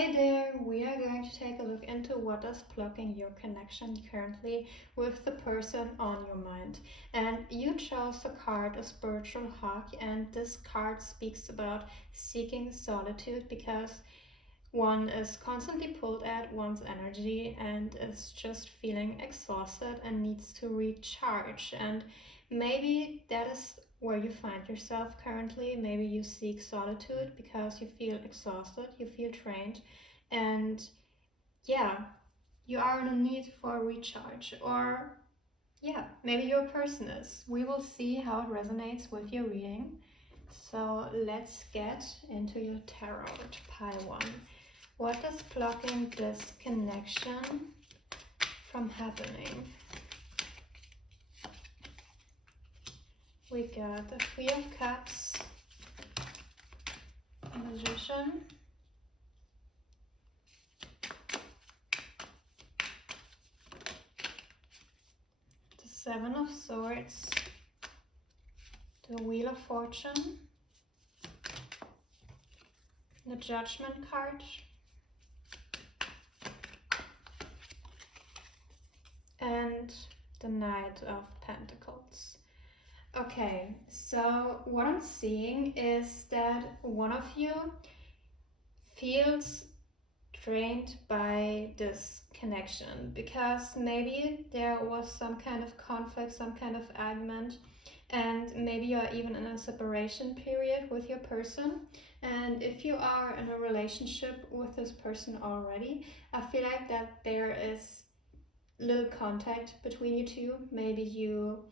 Hey there, we are going to take a look into what is blocking your connection currently with the person on your mind. And you chose the card, a spiritual hawk, and this card speaks about seeking solitude because one is constantly pulled at one's energy and is just feeling exhausted and needs to recharge. And maybe that is where you find yourself currently. Maybe you seek solitude because you feel exhausted, you feel drained, and yeah, you are in a need for recharge. Or yeah, maybe your person is. We will see how it resonates with your reading. So let's get into your tarot. Pile 1. What is blocking this connection from happening? We got the Three of Cups, Magician, the Seven of Swords, the Wheel of Fortune, the Judgment card, and the Knight of Pentacles. Okay, so what I'm seeing is that one of you feels drained by this connection because maybe there was some kind of conflict, some kind of argument, and maybe you're even in a separation period with your person. And if you are in a relationship with this person already, I feel like that there is little contact between you two. Maybe you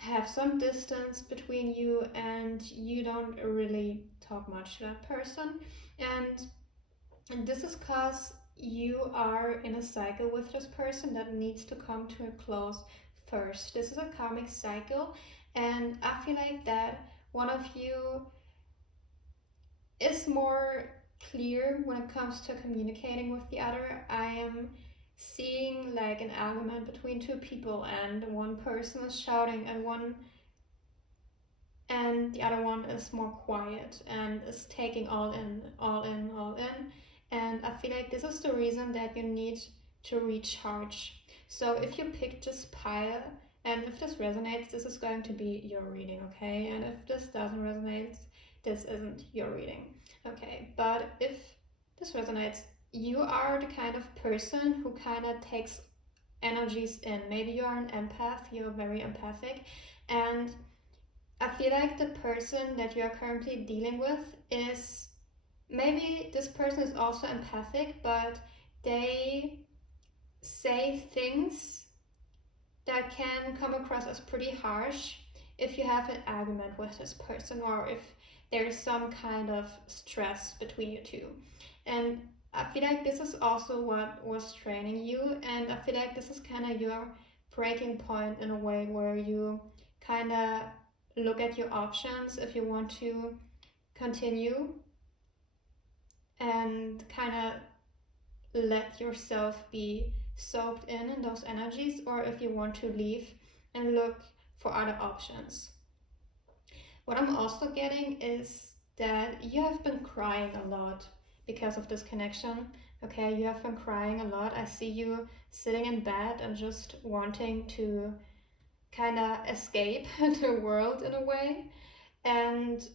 have some distance between you and you don't really talk much to that person. And this is because you are in a cycle with this person that needs to come to a close first. This is a karmic cycle, and I feel like that one of you is more clear when it comes to communicating with the other. I am seeing like an argument between two people and one person is shouting at one and the other one is more quiet and is taking all in. And I feel like this is the reason that you need to recharge. So if you pick this pile, and if this resonates, this is going to be your reading, okay? And if this doesn't resonate, this isn't your reading, okay? But if this resonates, you are the kind of person who kind of takes energies in. Maybe you are an empath, you're very empathic, and I feel like the person that you are currently dealing with is, maybe this person is also empathic, but they say things that can come across as pretty harsh if you have an argument with this person or if there's some kind of stress between you two. And I feel like this is also what was training you, and I feel like this is kind of your breaking point in a way where you kind of look at your options if you want to continue and kind of let yourself be soaked in those energies, or if you want to leave and look for other options. What I'm also getting is that you have been crying a lot because of this connection. Okay, you have been crying a lot. I see you sitting in bed and just wanting to kind of escape the world in a way. And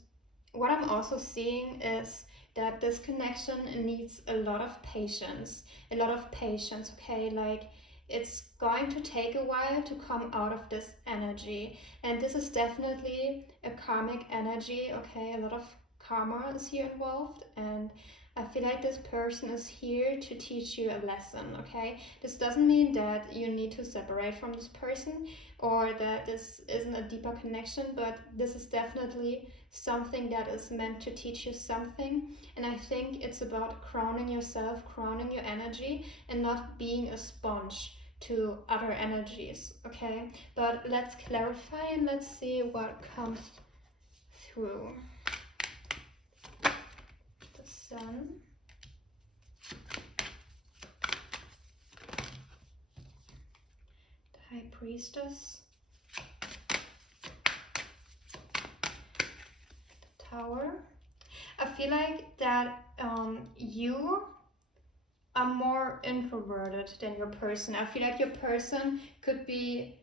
what I'm also seeing is that this connection needs a lot of patience, okay? Like, it's going to take a while to come out of this energy. And this is definitely a karmic energy, okay? A lot of karma is here involved, and I feel like this person is here to teach you a lesson, okay? This doesn't mean that you need to separate from this person or that this isn't a deeper connection, but this is definitely something that is meant to teach you something. And I think it's about crowning yourself, crowning your energy, and not being a sponge to other energies, okay? But let's clarify and let's see what comes through. The Sun, the High Priestess, the Tower. I feel like that you are more introverted than your person. I feel like your person could be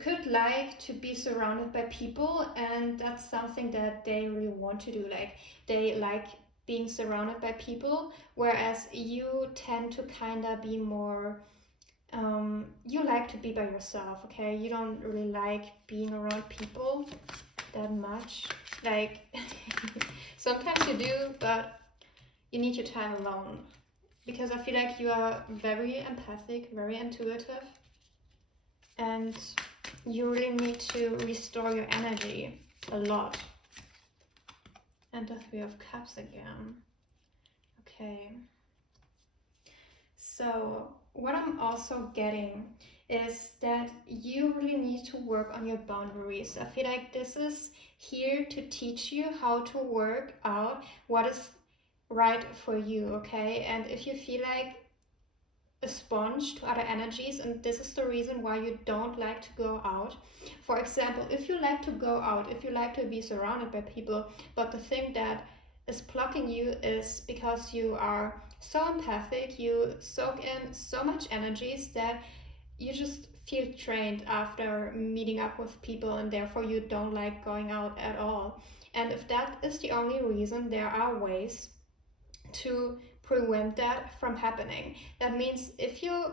could like to be surrounded by people, and that's something that they really want to do. Like they like being surrounded by people, whereas you tend to kind of be more you like to be by yourself. Okay, you don't really like being around people that much. Like sometimes you do, but you need your time alone, because I feel like you are very empathic, very intuitive, and you really need to restore your energy a lot. And the Three of Cups again. Okay. So what I'm also getting is that you really need to work on your boundaries. I feel like this is here to teach you how to work out what is right for you, okay? And if you feel like a sponge to other energies, and this is the reason why you don't like to go out. For example, if you like to go out, if you like to be surrounded by people, but the thing that is blocking you is because you are so empathic, you soak in so much energies that you just feel drained after meeting up with people, and therefore you don't like going out at all. And if that is the only reason, there are ways to prevent that from happening. That means if you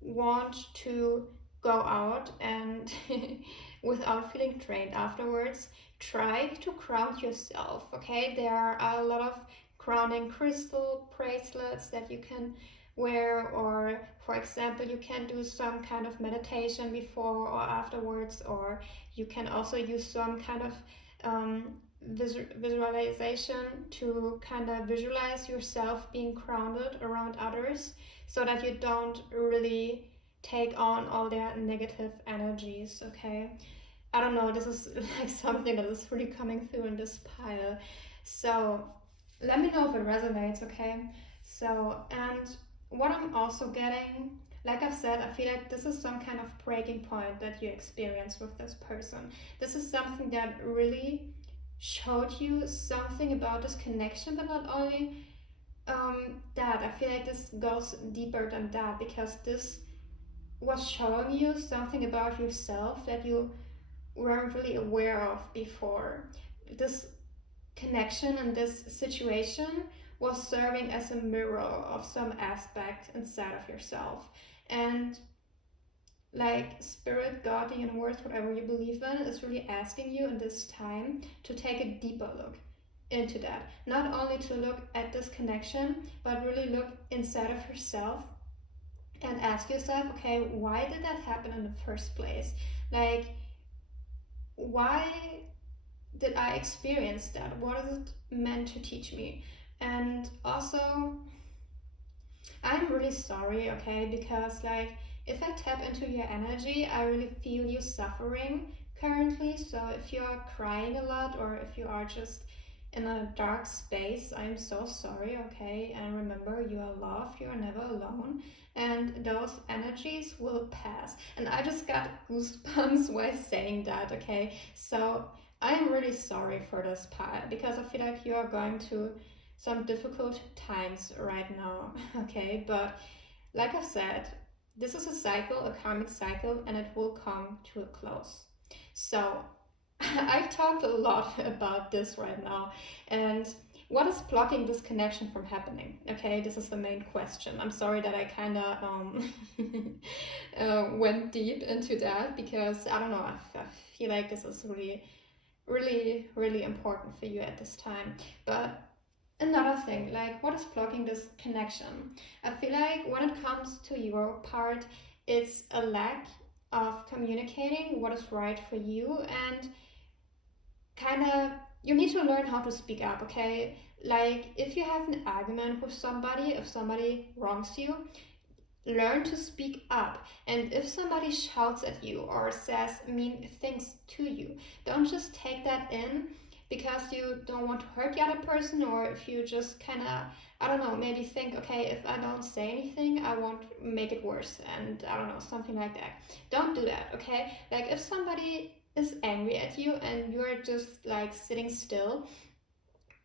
want to go out and without feeling drained afterwards, try to ground yourself. Okay, there are a lot of grounding crystal bracelets that you can wear, or for example you can do some kind of meditation before or afterwards, or you can also use some kind of um, visualization to kind of visualize yourself being grounded around others, so that you don't really take on all their negative energies. Okay, I don't know, this is like something that is really coming through in this pile, so let me know if it resonates. Okay, so, and what I'm also getting, like I've said, I feel like this is some kind of breaking point that you experience with this person. This is something that really showed you something about this connection, but not only that. I feel like this goes deeper than that, because this was showing you something about yourself that you weren't really aware of before. This connection and this situation was serving as a mirror of some aspect inside of yourself. And like spirit, God, the universe, whatever you believe in, is really asking you in this time to take a deeper look into that. Not only to look at this connection, but really look inside of yourself and ask yourself, okay, why did that happen in the first place? Like, why did I experience that? What is it meant to teach me? And also, I'm really sorry, okay, because like if I tap into your energy, I really feel you suffering currently. So if you are crying a lot, or if you are just in a dark space, I'm so sorry, okay? And remember, you are loved, you are never alone, and those energies will pass. And I just got goosebumps while saying that, okay? So I'm really sorry for this part, because I feel like you are going to some difficult times right now, okay? But like I said, this is a cycle, a karmic cycle, and it will come to a close. So I've talked a lot about this right now, and what is blocking this connection from happening? Okay, this is the main question. I'm sorry that I kind of went deep into that, because I don't know, I feel like this is really important for you at this time. But another thing, like what is blocking this connection? I feel like when it comes to your part, it's a lack of communicating what is right for you, and kind of you need to learn how to speak up. Okay, like if you have an argument with somebody, if somebody wrongs you, learn to speak up. And if somebody shouts at you or says mean things to you, don't just take that in because you don't want to hurt the other person, or if you just kind of, I don't know, maybe think, okay, if I don't say anything, I won't make it worse, and I don't know, something like that. Don't do that, okay? Like if somebody is angry at you and you're just like sitting still,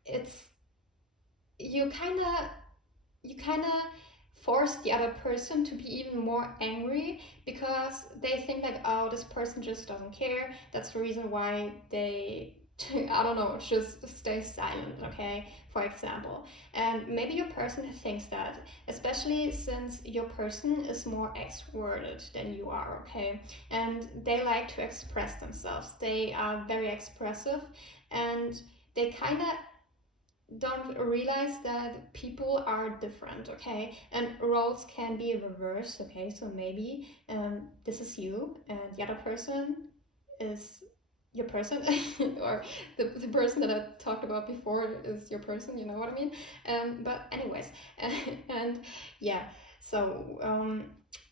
it's, you kind of you kind of force the other person to be even more angry because they think like, oh, this person just doesn't care. That's the reason why they I don't know, just stay silent, okay, for example. And maybe your person thinks that, especially since your person is more extroverted than you are, okay, and they like to express themselves. They are very expressive, and they kind of don't realize that people are different, okay, and roles can be reversed, okay, so maybe this is you and the other person is your person or the person that I talked about before is your person, you know what I mean. But anyways, and yeah, so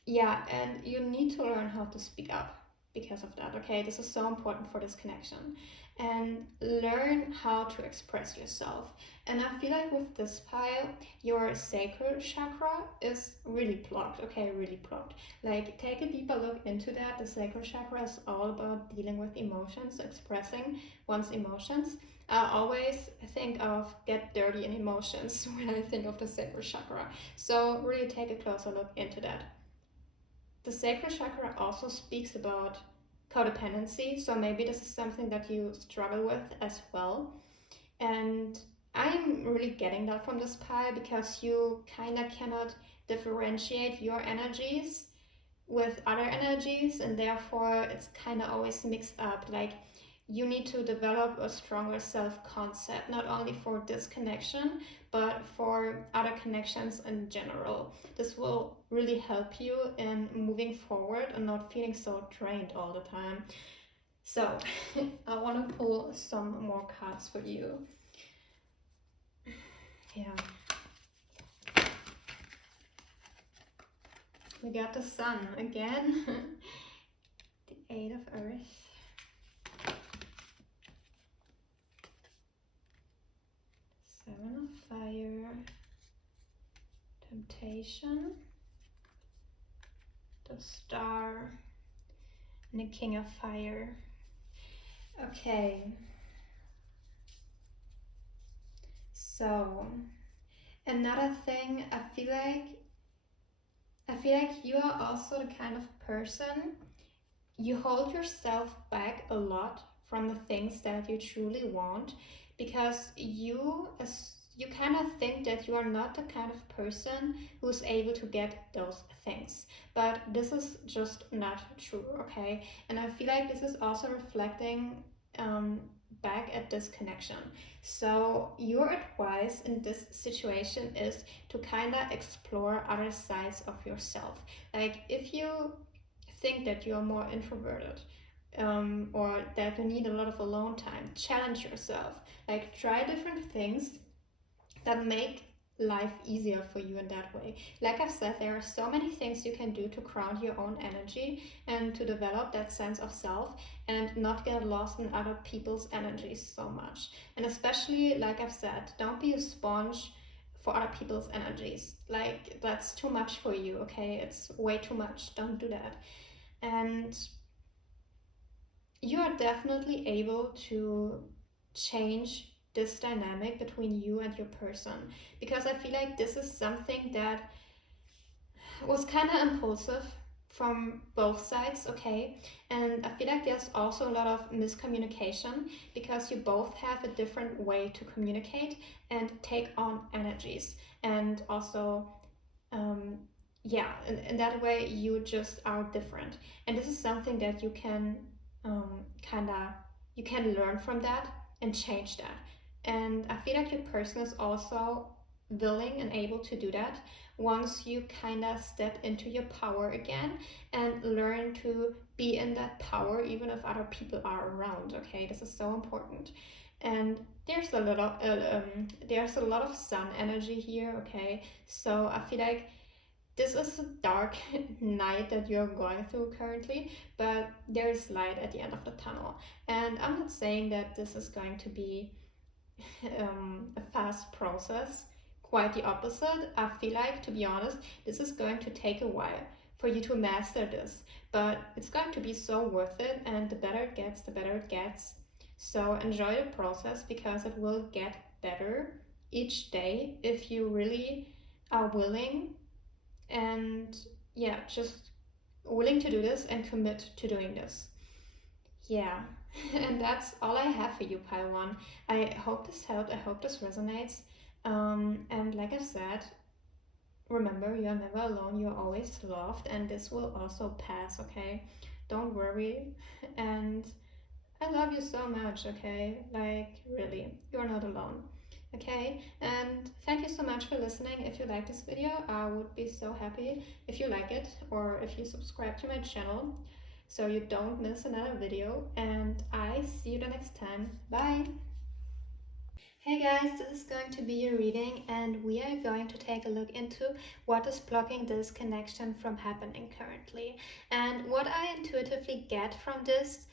yeah, and you need to learn how to speak up because of that, okay. This is so important for this connection, and learn how to express yourself. And I feel like with this pile, your sacral chakra is really blocked, okay, really blocked. Like, take a deeper look into that. The sacral chakra is all about dealing with emotions, expressing one's emotions. I always think of get dirty in emotions when I think of the sacral chakra. So really take a closer look into that. The sacral chakra also speaks about codependency, so maybe this is something that you struggle with as well. And I'm really getting that from this pie because you kind of cannot differentiate your energies with other energies, and therefore it's kind of always mixed up. Like, you need to develop a stronger self-concept, not only for this connection but for other connections in general. This will really help you in moving forward and not feeling so drained all the time. So I want to pull some more cards for you. Yeah, we got the sun again. The Eight of Earth, Seven of Fire, Temptation, the Star, and the King of Fire. Okay, so another thing, I feel like you are also the kind of person, you hold yourself back a lot from the things that you truly want because you kind of think that you are not the kind of person who's able to get those things. But this is just not true, okay? And I feel like this is also reflecting um, back at this connection. So your advice in this situation is to kind of explore other sides of yourself. Like, if you think that you're more introverted, or that you need a lot of alone time, challenge yourself. Like, try different things that make life easier for you in that way. Like I've said, there are so many things you can do to ground your own energy and to develop that sense of self and not get lost in other people's energies so much. And especially, like I've said, don't be a sponge for other people's energies. Like, that's too much for you, okay? It's way too much. Don't do that. And you are definitely able to change this dynamic between you and your person, because I feel like this is something that was kind of impulsive from both sides, okay? And I feel like there's also a lot of miscommunication because you both have a different way to communicate and take on energies. And also, um, yeah, in that way, you just are different. And this is something that you can kind of, you can learn from that and change that. And I feel like your person is also willing and able to do that once you kind of step into your power again and learn to be in that power even if other people are around, okay? This is so important. And there's a lot of sun energy here, okay? So I feel like this is a dark night that you're going through currently, but there's light at the end of the tunnel. And I'm not saying that this is going to be a fast process. Quite the opposite. I feel like, to be honest, this is going to take a while for you to master this, but it's going to be so worth it, and the better it gets, the better it gets. So enjoy the process because it will get better each day if you really are willing and just willing to do this and commit to doing this. Yeah, and that's all I have for you, Pile 1. I hope this helped. I hope this resonates. And like I said, remember, you're never alone. You're always loved, and this will also pass, okay? Don't worry. And I love you so much, okay? Like, really, you're not alone. Okay, and thank you so much for listening. If you like this video, I would be so happy if you like it or if you subscribe to my channel so you don't miss another video. And I see you the next time. Bye! Hey guys, this is going to be a reading and we are going to take a look into what is blocking this connection from happening currently. And what I intuitively get from this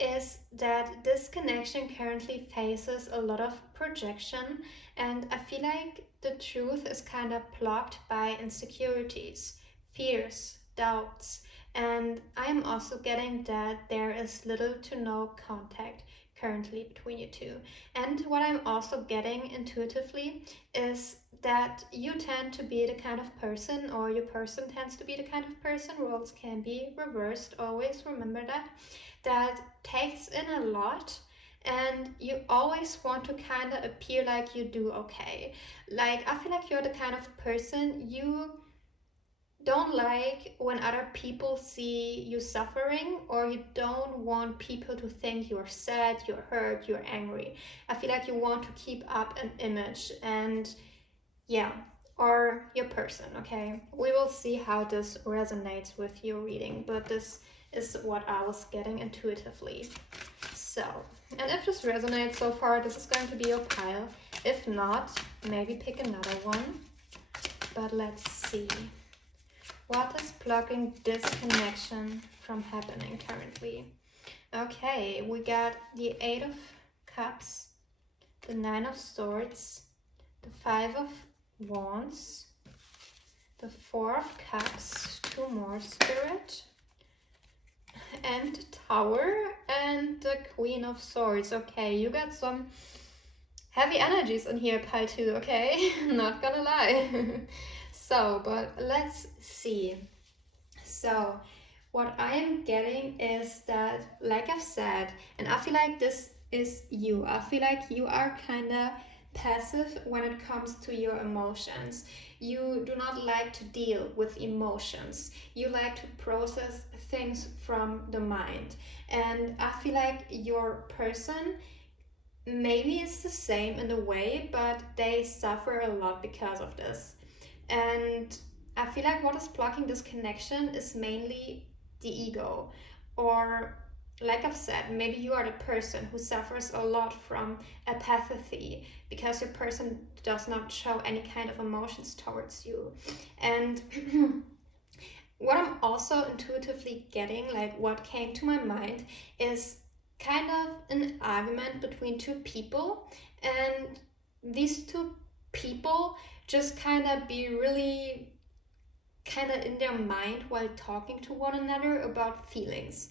is that this connection currently faces a lot of projection, and I feel like the truth is kind of blocked by insecurities, fears, doubts, and I am also getting that there is little to no contact currently between you two. And what I'm also getting intuitively is that you tend to be the kind of person, or your person tends to be the kind of person, roles can be reversed, always remember that takes in a lot, and you always want to kind of appear like you do okay. Like, I feel like you're the kind of person you don't like when other people see you suffering, or you don't want people to think you're sad, you're hurt, you're angry. I feel like you want to keep up an image, and yeah, or your person, okay? We will see how this resonates with your reading, but this is what I was getting intuitively. So, and if this resonates so far, this is going to be your pile. If not, maybe pick another one. But let's see. What is blocking this connection from happening currently? Okay, we got the 8 of Cups, the 9 of Swords, the 5 of Wands, the 4 of Cups, 2 more Spirit, and the Tower, and the Queen of Swords. Okay, you got some heavy energies in here, pile 2, okay? Not gonna lie. So, but let's see. So, what I am getting is that, like I've said, and I feel like this is you. I feel like you are kind of passive when it comes to your emotions. You do not like to deal with emotions. You like to process things from the mind. And I feel like your person maybe is the same in a way, but they suffer a lot because of this. And I feel like what is blocking this connection is mainly the ego. Or, like I've said, maybe you are the person who suffers a lot from apathy because your person does not show any kind of emotions towards you. And what I'm also intuitively getting, like what came to my mind, is kind of an argument between two people, and these two people just kind of be really kind of in their mind while talking to one another about feelings.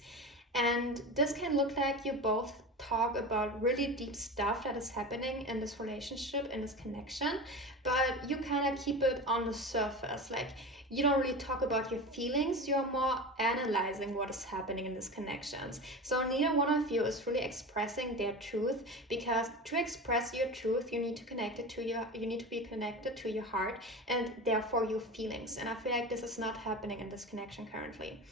And this can look like you both talk about really deep stuff that is happening in this relationship, in this connection, but you kind of keep it on the surface. Like, you don't really talk about your feelings, you're more analyzing what is happening in these connections. So neither one of you is really expressing their truth, because to express your truth you need to be connected to your heart and therefore your feelings. And I feel like this is not happening in this connection currently.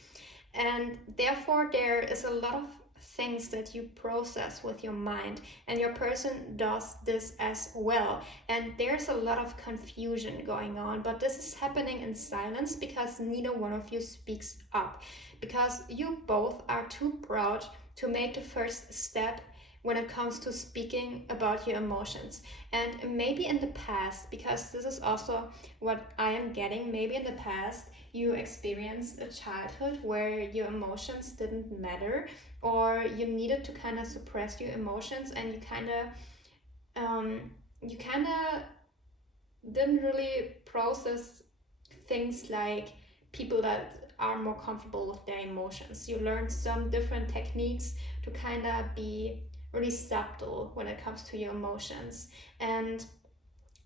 And therefore there is a lot of things that you process with your mind, and your person does this as well, and there's a lot of confusion going on. But this is happening in silence because neither one of you speaks up, because you both are too proud to make the first step when it comes to speaking about your emotions. And maybe in the past, because this is also what I am getting, maybe in the past you experienced a childhood where your emotions didn't matter, or you needed to kind of suppress your emotions, and you kind of didn't really process things like people that are more comfortable with their emotions. You learned some different techniques to kind of be really subtle when it comes to your emotions. And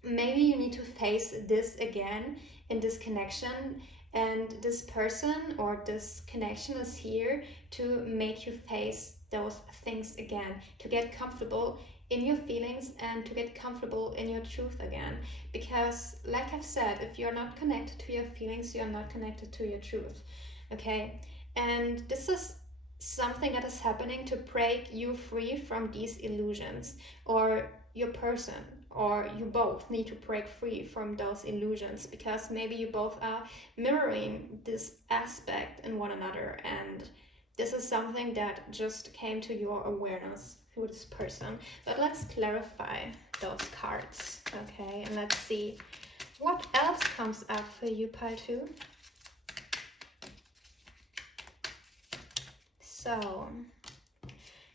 maybe you need to face this again in this connection, and this person or this connection is here to make you face those things again, to get comfortable in your feelings and to get comfortable in your truth again. Because like I've said, if you're not connected to your feelings, you're not connected to your truth. Okay, and this is something that is happening to break you free from these illusions, or your person or you both need to break free from those illusions, because maybe you both are mirroring this aspect in one another, and this is something that just came to your awareness through this person. But let's clarify those cards, okay, and let's see what else comes up for you, pile 2. So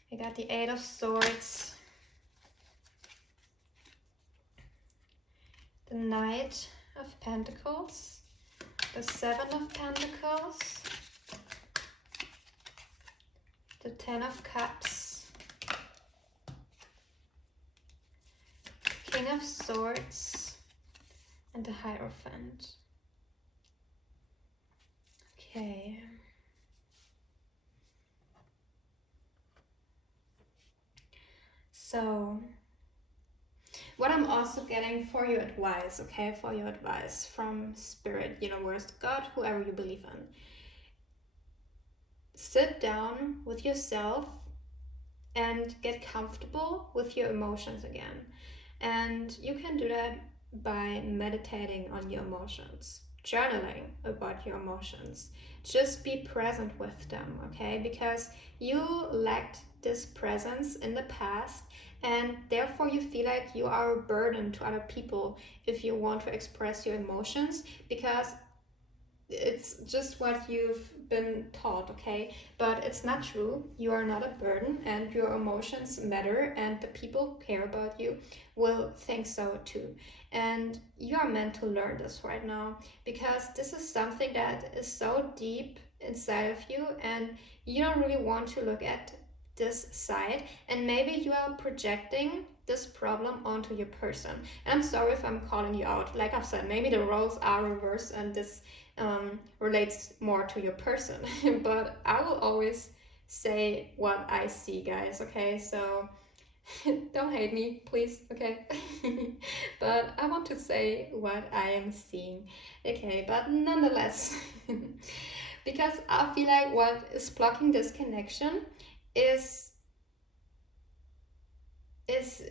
we got the 8 of Swords, the Knight of Pentacles, the 7 of Pentacles, the 10 of Cups, King of Swords, and the Hierophant. Okay. So, what I'm also getting for your advice, okay, for your advice from Spirit, Universe, God, whoever you believe in. Sit down with yourself and get comfortable with your emotions again. And you can do that by meditating on your emotions, journaling about your emotions. Just be present with them, okay? Because you lacked this presence in the past, and therefore you feel like you are a burden to other people if you want to express your emotions, because it's just what you've been taught, okay? But it's not true. You are not a burden, and your emotions matter, and the people who care about you will think so too. And you are meant to learn this right now, because this is something that is so deep inside of you, and you don't really want to look at this side, and maybe you are projecting this problem onto your person. And I'm sorry if I'm calling you out. Like I've said, maybe the roles are reversed and this relates more to your person. But I will always say what I see, guys, okay? So don't hate me, please, okay? But I want to say what I am seeing, okay? But nonetheless, because I feel like what is blocking this connection is is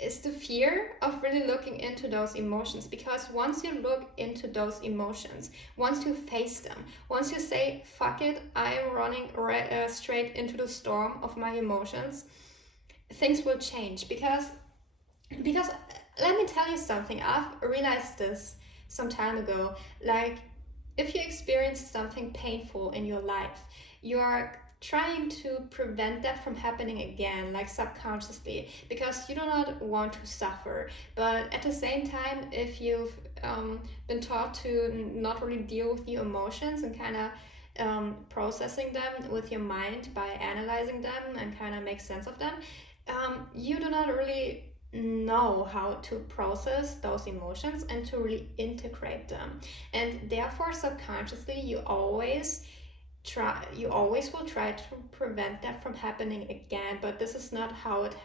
is the fear of really looking into those emotions. Because once you look into those emotions, once you face them, once you say fuck it, I am running straight into the storm of my emotions, things will change. Because let me tell you something, I've realized this some time ago. Like, if you experience something painful in your life, you are trying to prevent that from happening again, like subconsciously, because you do not want to suffer. But at the same time, if you've been taught to not really deal with your emotions and kind of processing them with your mind by analyzing them and kind of make sense of them, you do not really know how to process those emotions and to really integrate them. And therefore subconsciously you always will try to prevent that from happening again. But this is not how it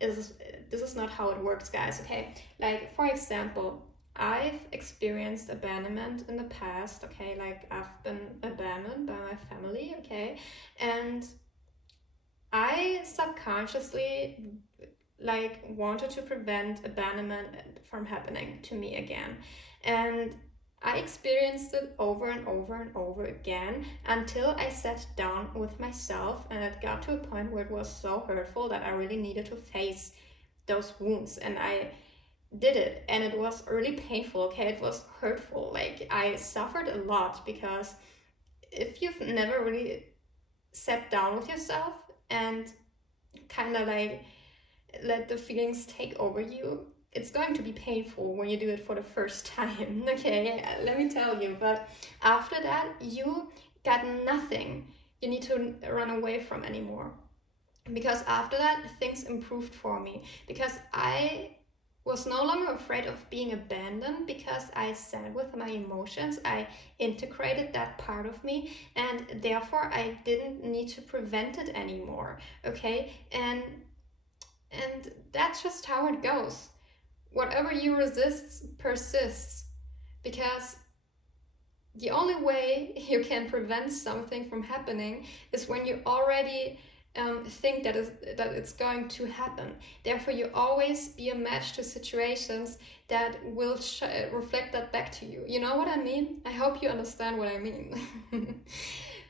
is this is not how it works, guys, okay? Like, for example, I've experienced abandonment in the past, okay? Like, I've been abandoned by my family, okay? And I subconsciously like wanted to prevent abandonment from happening to me again. And I experienced it over and over and over again until I sat down with myself, and it got to a point where it was so hurtful that I really needed to face those wounds. And I did it, and it was really painful, okay? It was hurtful. Like, I suffered a lot, because if you've never really sat down with yourself and kind of like let the feelings take over you, it's going to be painful when you do it for the first time. Okay, let me tell you. But after that, you got nothing you need to run away from anymore. Because after that, things improved for me, because I was no longer afraid of being abandoned because I sat with my emotions. I integrated that part of me, and therefore I didn't need to prevent it anymore. Okay, and that's just how it goes. Whatever you resist persists, because the only way you can prevent something from happening is when you already think that it's going to happen. Therefore, you always be a match to situations that will reflect that back to you. You know what I mean? I hope you understand what I mean.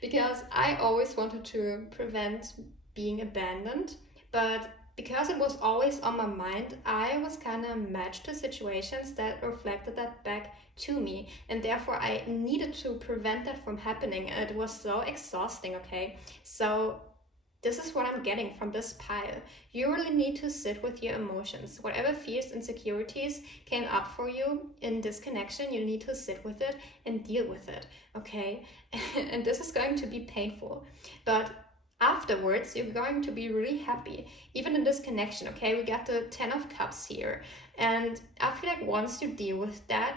Because I always wanted to prevent being abandoned, but because it was always on my mind, I was kind of matched to situations that reflected that back to me, and therefore I needed to prevent that from happening, and it was so exhausting. Okay, so this is what I'm getting from this pile. You really need to sit with your emotions. Whatever fears, insecurities came up for you in this connection, you need to sit with it and deal with it, okay? And this is going to be painful, but afterwards you're going to be really happy. Even in this connection, okay, we got the 10 of Cups here, and I feel like once you deal with that,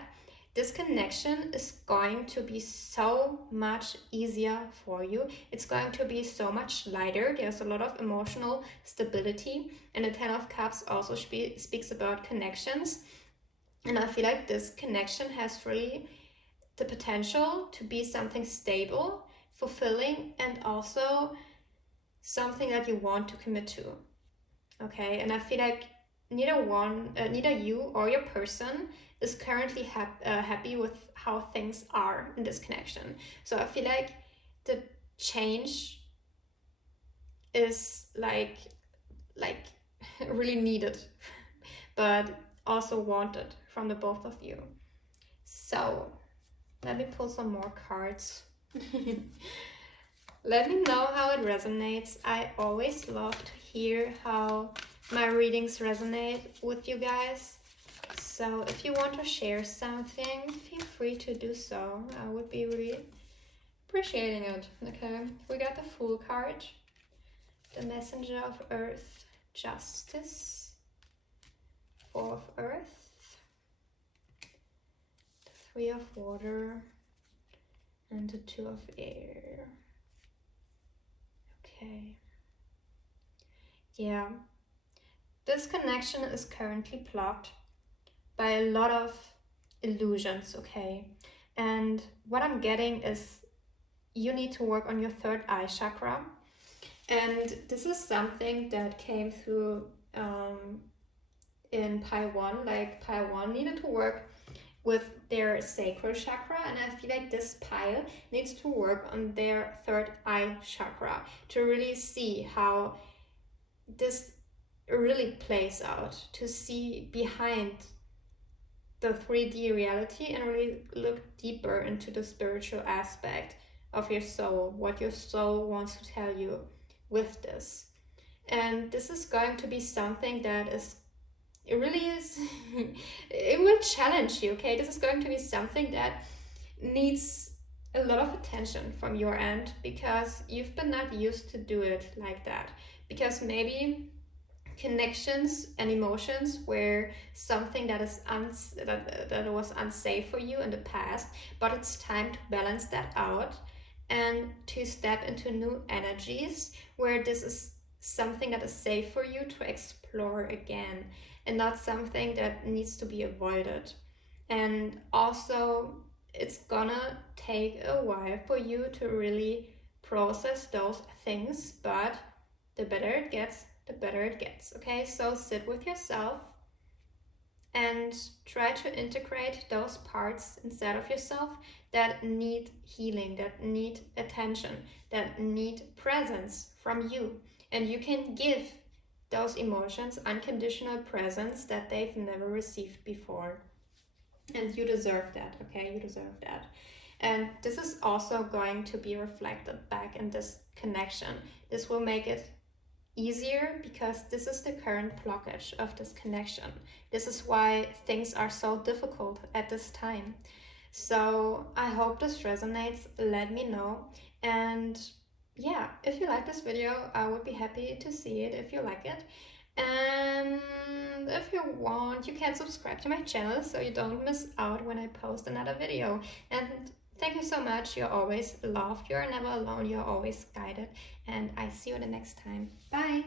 this connection is going to be so much easier for you. It's going to be so much lighter. There's a lot of emotional stability, and the 10 of Cups also speaks about connections. And I feel like this connection has really the potential to be something stable, fulfilling, and also something that you want to commit to. Okay, and I feel like neither you or your person is currently happy with how things are in this connection. So I feel like the change is like really needed, but also wanted from the both of you. So let me pull some more cards. Let me know how it resonates. I always love to hear how my readings resonate with you guys. So if you want to share something, feel free to do so. I would be really appreciating it. Okay, we got the Fool card, the Messenger of Earth, Justice, Four of Earth, the Three of Water, and the Two of Air. Okay. Yeah. This connection is currently blocked by a lot of illusions, okay? And what I'm getting is you need to work on your third eye chakra. And this is something that came through in pile 1. Like pile 1 needed to work with their sacral chakra, and I feel like this pile needs to work on their third eye chakra to really see how this really plays out, to see behind the 3D reality and really look deeper into the spiritual aspect of your soul, what your soul wants to tell you with this. And this is going to be something that is, it really is, it will challenge you, okay? This is going to be something that needs a lot of attention from your end because you've been not used to do it like that. Because maybe connections and emotions were something that is that was unsafe for you in the past, but it's time to balance that out and to step into new energies where this is something that is safe for you to explore again and not something that needs to be avoided. And also it's gonna take a while for you to really process those things, but the better it gets, the better it gets. Okay, so sit with yourself and try to integrate those parts inside of yourself that need healing, that need attention, that need presence from you. And you can give those emotions unconditional presence that they've never received before. And you deserve that, okay? You deserve that. And this is also going to be reflected back in this connection. This will make it easier because this is the current blockage of this connection. This is why things are so difficult at this time. So I hope this resonates. Let me know. And yeah, if you like this video, I would be happy to see it if you like it. And if you want, you can subscribe to my channel so you don't miss out when I post another video. And thank you so much. You're always loved. You're never alone. You're always guided. And I see you the next time. Bye.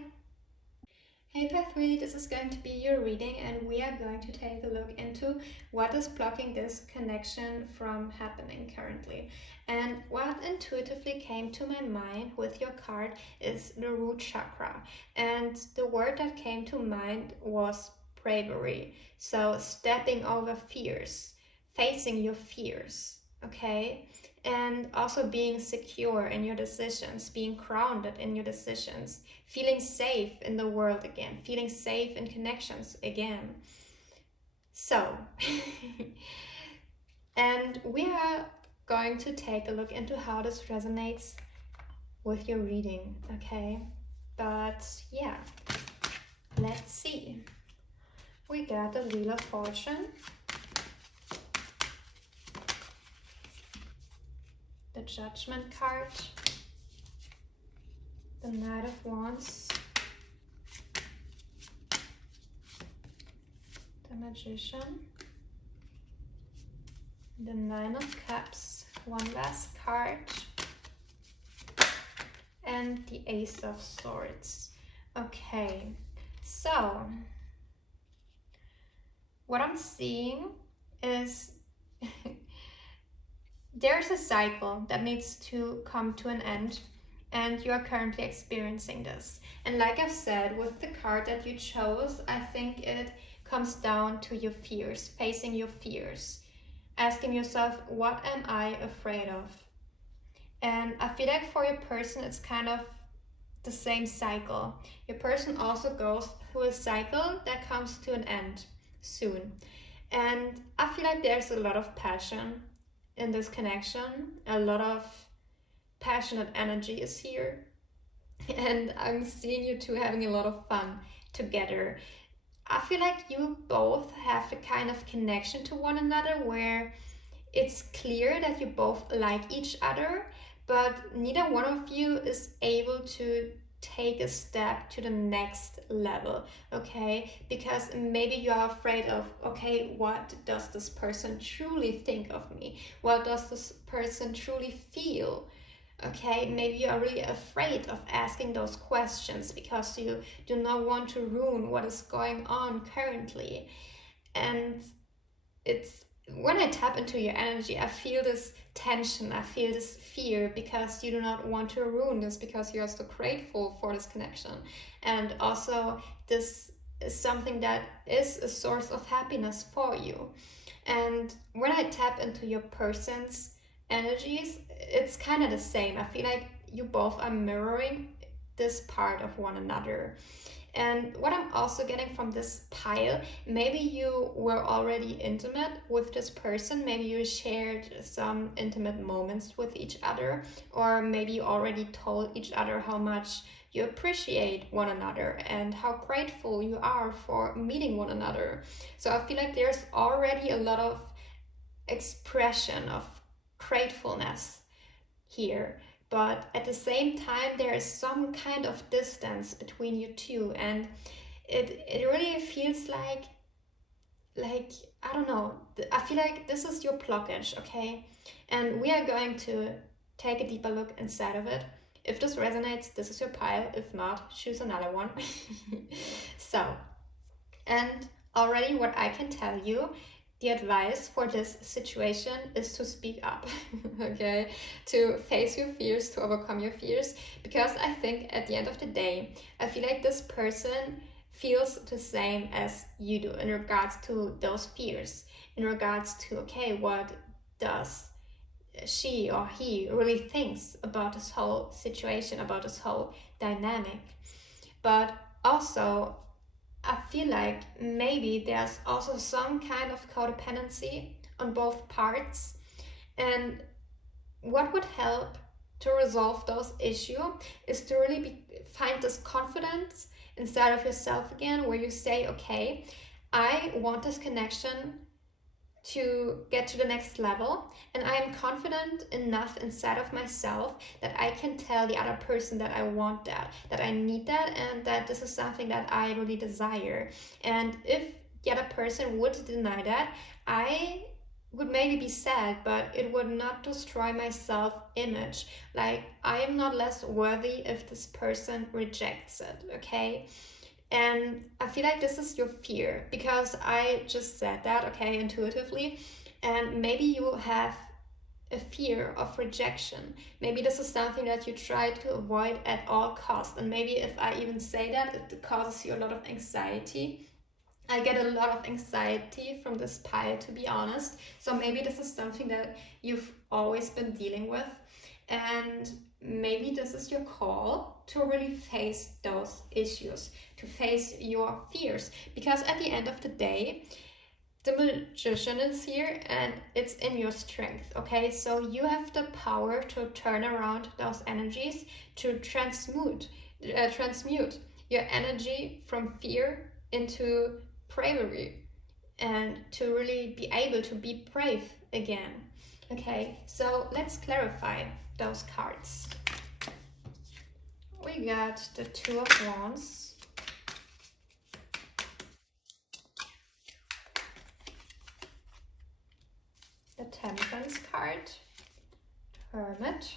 Hey Path 3, this is going to be your reading, and we are going to take a look into what is blocking this connection from happening currently. And what intuitively came to my mind with your card is the root chakra. And the word that came to mind was bravery. So stepping over fears, facing your fears, okay? And also being secure in your decisions, being grounded in your decisions, feeling safe in the world again, feeling safe in connections again. So, and we are going to take a look into how this resonates with your reading, okay? But yeah, let's see. We got the Wheel of Fortune, the Judgment card, the Knight of Wands, the Magician, the Nine of Cups, one last card, and the Ace of Swords. Okay, so what I'm seeing is there's a cycle that needs to come to an end, and you are currently experiencing this. And like I've said, with the card that you chose, I think it comes down to your fears, facing your fears, asking yourself, what am I afraid of? And I feel like for your person, it's kind of the same cycle. Your person also goes through a cycle that comes to an end soon. And I feel like there's a lot of passion in this connection, a lot of passionate energy is here. And I'm seeing you two having a lot of fun together. I feel like you both have a kind of connection to one another where it's clear that you both like each other, but neither one of you is able to take a step to the next level, okay? Because maybe you are afraid of, okay, what does this person truly think of me? What does this person truly feel? Okay, maybe you are really afraid of asking those questions because you do not want to ruin what is going on currently. And it's when I tap into your energy, I feel this tension, I feel this fear because you do not want to ruin this, because you are so grateful for this connection. And also, this is something that is a source of happiness for you. And when I tap into your person's energies, it's kind of the same. I feel like you both are mirroring this part of one another. And what I'm also getting from this pile, maybe you were already intimate with this person, maybe you shared some intimate moments with each other, or maybe you already told each other how much you appreciate one another and how grateful you are for meeting one another. So I feel like there's already a lot of expression of gratefulness here, but at the same time there is some kind of distance between you two, and it really feels like I don't know, I feel like this is your blockage, okay? And we are going to take a deeper look inside of it. If this resonates, this is your pile. If not, choose another one. So, and already what I can tell you, the advice for this situation is to speak up, okay? To face your fears, to overcome your fears, because I think at the end of the day, I feel like this person feels the same as you do in regards to those fears, in regards to, okay, what does she or he really thinks about this whole situation, about this whole dynamic. But also, I feel like maybe there's also some kind of codependency on both parts. And what would help to resolve those issues is to really find this confidence inside of yourself again, where you say, okay, I want this connection to get to the next level, and I am confident enough inside of myself that I can tell the other person that I want that I need that, and that this is something that I really desire. And if the other person would deny that, I would maybe be sad, but it would not destroy my self-image. Like, I am not less worthy if this person rejects it, okay? And I feel like this is your fear, because I just said that, okay, intuitively. And maybe you have a fear of rejection. Maybe this is something that you try to avoid at all costs. And maybe if I even say that, it causes you a lot of anxiety. I get a lot of anxiety from this pile, to be honest. So maybe this is something that you've always been dealing with. And maybe this is your call to really face those issues, to face your fears. Because at the end of the day, the magician is here and it's in your strength, okay? So you have the power to turn around those energies, to transmute your energy from fear into bravery, and to really be able to be brave again. Okay, so let's clarify those cards. We got the Two of Wands, the Temperance card, Hermit,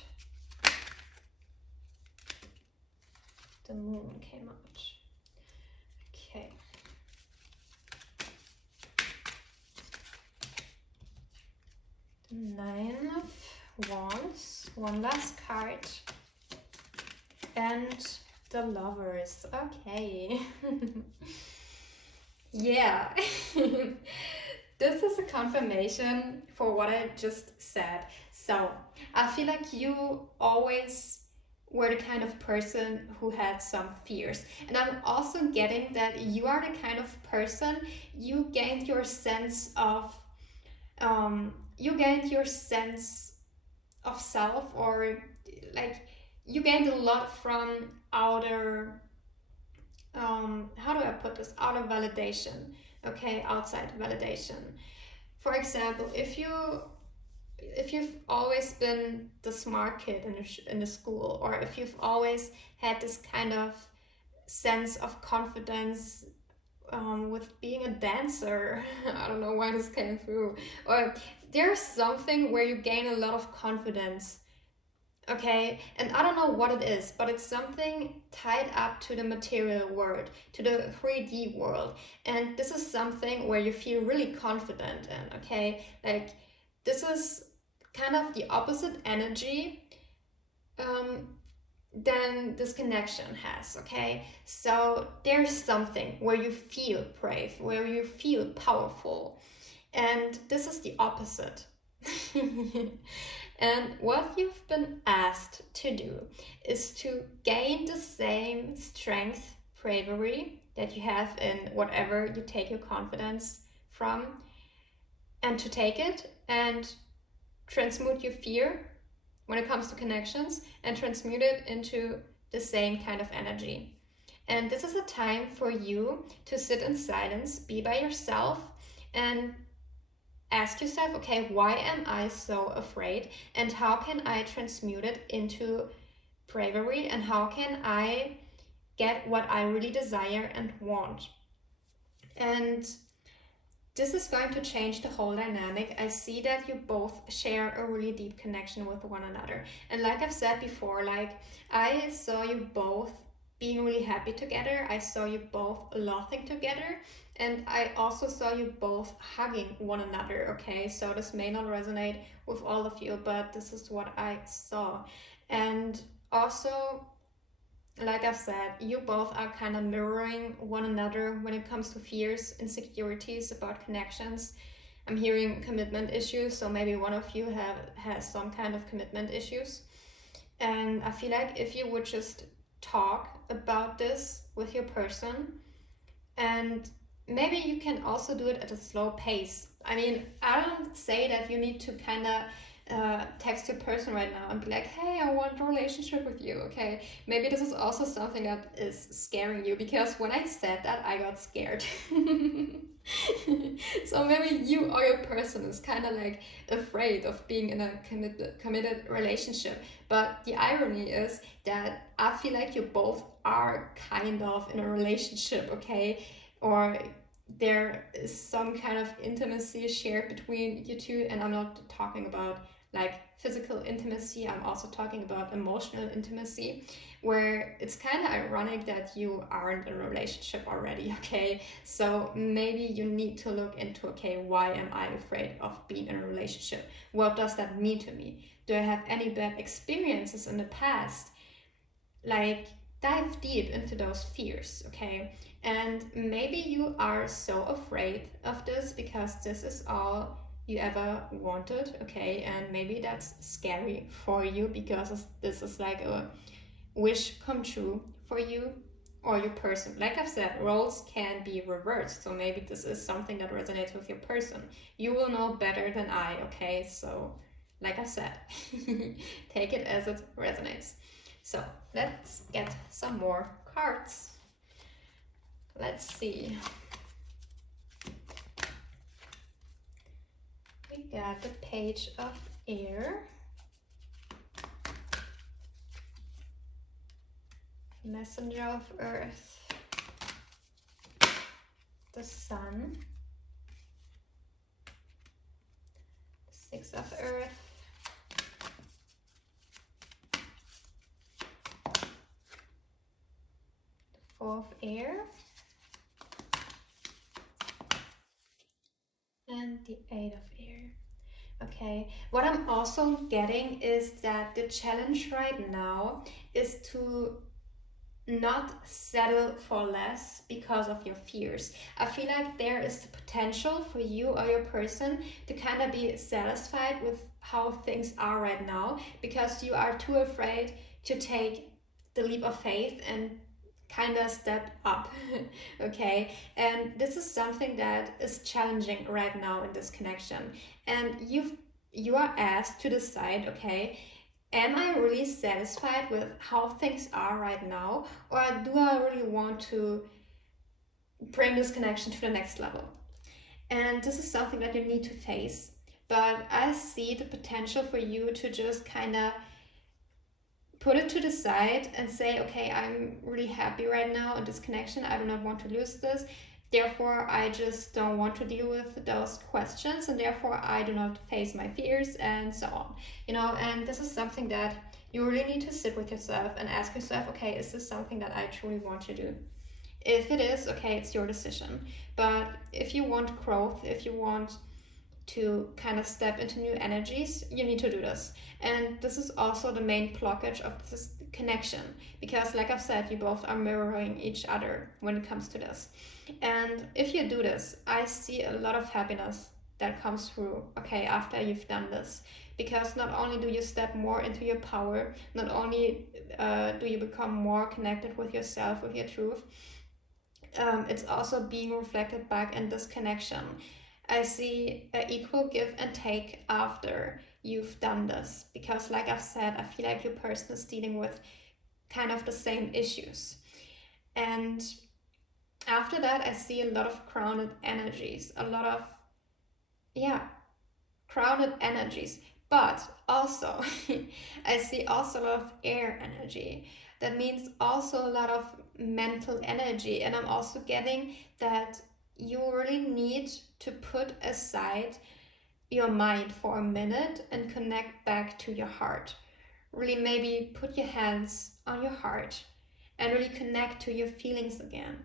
the Moon came out. Okay. The Nine of Wands, one last card, and the Lovers. Okay. Yeah. This is a confirmation for what I just said. So I feel like you always were the kind of person who had some fears. And I'm also getting that you are the kind of person, you gained your sense of self, or like you gained a lot from outer, how do I put this, outer validation, okay, outside validation. For example, if you've always been the smart kid in the school, or if you've always had this kind of sense of confidence, with being a dancer, I don't know why this came through, or there's something where you gain a lot of confidence, okay, and I don't know what it is, but it's something tied up to the material world, to the 3D world, and this is something where you feel really confident in, okay, like this is kind of the opposite energy, than this connection has, okay? So there's something where you feel brave, where you feel powerful, and this is the opposite. And what you've been asked to do is to gain the same strength, bravery that you have in whatever you take your confidence from, and to take it and transmute your fear when it comes to connections and transmute it into the same kind of energy. And this is a time for you to sit in silence, be by yourself, and ask yourself, okay, why am I so afraid? And how can I transmute it into bravery? And how can I get what I really desire and want? And this is going to change the whole dynamic. I see that you both share a really deep connection with one another. And like I've said before, like I saw you both being really happy together. I saw you both laughing together. And I also saw you both hugging one another, okay? So this may not resonate with all of you, but this is what I saw. And also, like I've said, you both are kind of mirroring one another when it comes to fears, insecurities about connections. I'm hearing commitment issues, so maybe one of you has some kind of commitment issues. And I feel like if you would just talk about this with your person, and maybe you can also do it at a slow pace. I mean, I don't say that you need to kind of text your person right now and be like, hey, I want a relationship with you, okay? Maybe this is also something that is scaring you, because when I said that, I got scared. So maybe you or your person is kind of like afraid of being in a committed relationship. But the irony is that I feel like you both are kind of in a relationship, okay? Or there is some kind of intimacy shared between you two, and I'm not talking about like physical intimacy, I'm also talking about emotional intimacy, where it's kind of ironic that you aren't in a relationship already, okay? So maybe you need to look into, okay, why am I afraid of being in a relationship? What does that mean to me? Do I have any bad experiences in the past? Like, dive deep into those fears, okay? And maybe you are so afraid of this because this is all you ever wanted, okay? And maybe that's scary for you because this is like a wish come true for you or your person. Like I've said, roles can be reversed, so maybe this is something that resonates with your person. You will know better than I, okay? So, like I said, take it as it resonates. So let's get some more cards. Let's see. We got the Page of Air, Messenger of Earth, the Sun, Six of Earth, the Four of Air, and the Eight of Air. Okay, what I'm also getting is that the challenge right now is to not settle for less because of your fears. I feel like there is the potential for you or your person to kind of be satisfied with how things are right now because you are too afraid to take the leap of faith and kind of step up. Okay, and this is something that is challenging right now in this connection, and you are asked to decide, okay, am I really satisfied with how things are right now, or do I really want to bring this connection to the next level? And this is something that you need to face. But I see the potential for you to just kind of put it to the side and say, okay, I'm really happy right now in this connection. I do not want to lose this. Therefore, I just don't want to deal with those questions, and therefore I do not face my fears and so on. And this is something that you really need to sit with yourself and ask yourself, okay, is this something that I truly want to do? If it is, okay, it's your decision. But if you want growth, if you want to kind of step into new energies, you need to do this. And this is also the main blockage of this connection, because like I've said, you both are mirroring each other when it comes to this. And if you do this, I see a lot of happiness that comes through, okay, after you've done this. Because not only do you step more into your power, not only do you become more connected with yourself, with your truth, it's also being reflected back in this connection. I see an equal give and take after you've done this, because like I've said, I feel like your person is dealing with kind of the same issues. And after that, I see a lot of grounded energies, a lot of, yeah, grounded energies. But also, I see also a lot of air energy. That means also a lot of mental energy. And I'm also getting that you really need to put aside your mind for a minute and connect back to your heart. Really, maybe put your hands on your heart and really connect to your feelings again.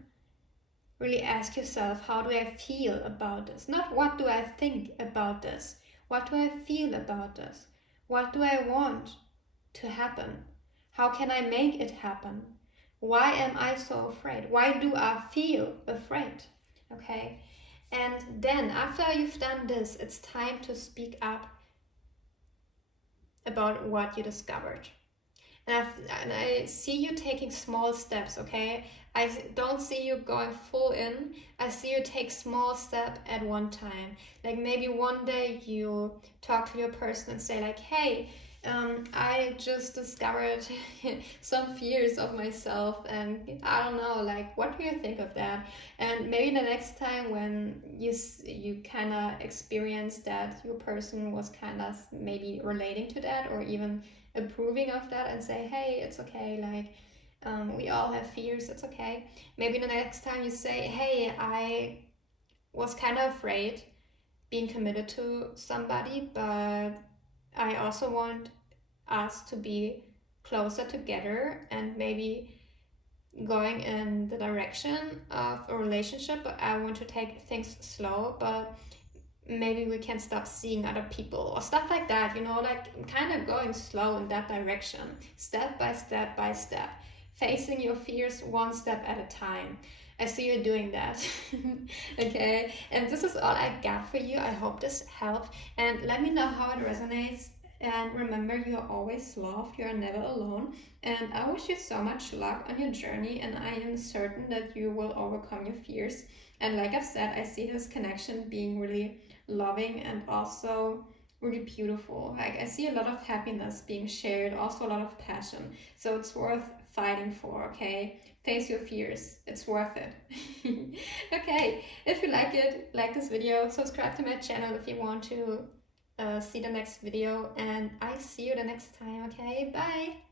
Really ask yourself, how do I feel about this? Not what do I think about this? What do I feel about this? What do I want to happen? How can I make it happen? Why am I so afraid? Why do I feel afraid? Okay? And then after you've done this, it's time to speak up about what you discovered. And I see you taking small steps, okay? I don't see you going full in. I see you take small step at one time. Like maybe one day you talk to your person and say like, hey, I just discovered some fears of myself, and I don't know, like, what do you think of that? And maybe the next time when you kind of experience that your person was kind of maybe relating to that, or even approving of that, and say, hey, it's okay, like, we all have fears, it's okay. Maybe the next time you say, hey, I was kind of afraid being committed to somebody, but I also want us to be closer together and maybe going in the direction of a relationship, but I want to take things slow, but maybe we can stop seeing other people or stuff like that, you know, like kind of going slow in that direction, step by step by step, facing your fears one step at a time. I see you doing that. Okay, and this is all I got for you. I hope this helped, and let me know how it resonates. And remember, you are always loved, you are never alone. And I wish you so much luck on your journey, and I am certain that you will overcome your fears. And like I've said, I see this connection being really loving and also really beautiful. Like I see a lot of happiness being shared, also a lot of passion. So it's worth fighting for, okay? Face your fears. It's worth it. Okay, if you like this video, subscribe to my channel if you want to see the next video, and I see you the next time, okay? Bye!